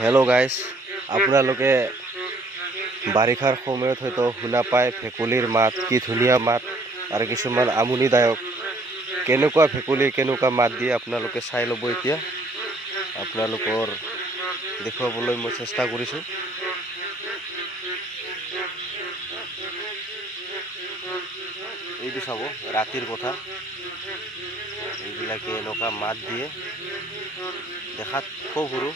Hello' guys, আপোনালোকে বাৰিষাৰ সময়ত হয়তো শুনা পায় ভেকুলীৰ মাত, কি ধুনীয়া মাত আৰু কিছুমান আমনিদায়ক। কেনেকুৱা ভেকুলী কেনেকুৱা মাত দিয়ে আপোনালোকে চাই ল'ব। এতিয়া আপোনালোকৰ দেখুৱাবলৈ মই চেষ্টা কৰিছোঁ। এইটো চাব, ৰাতিৰ কথা। এইবিলাকে এনেকুৱা মাত দিয়ে, দেখাত খুব সৰু।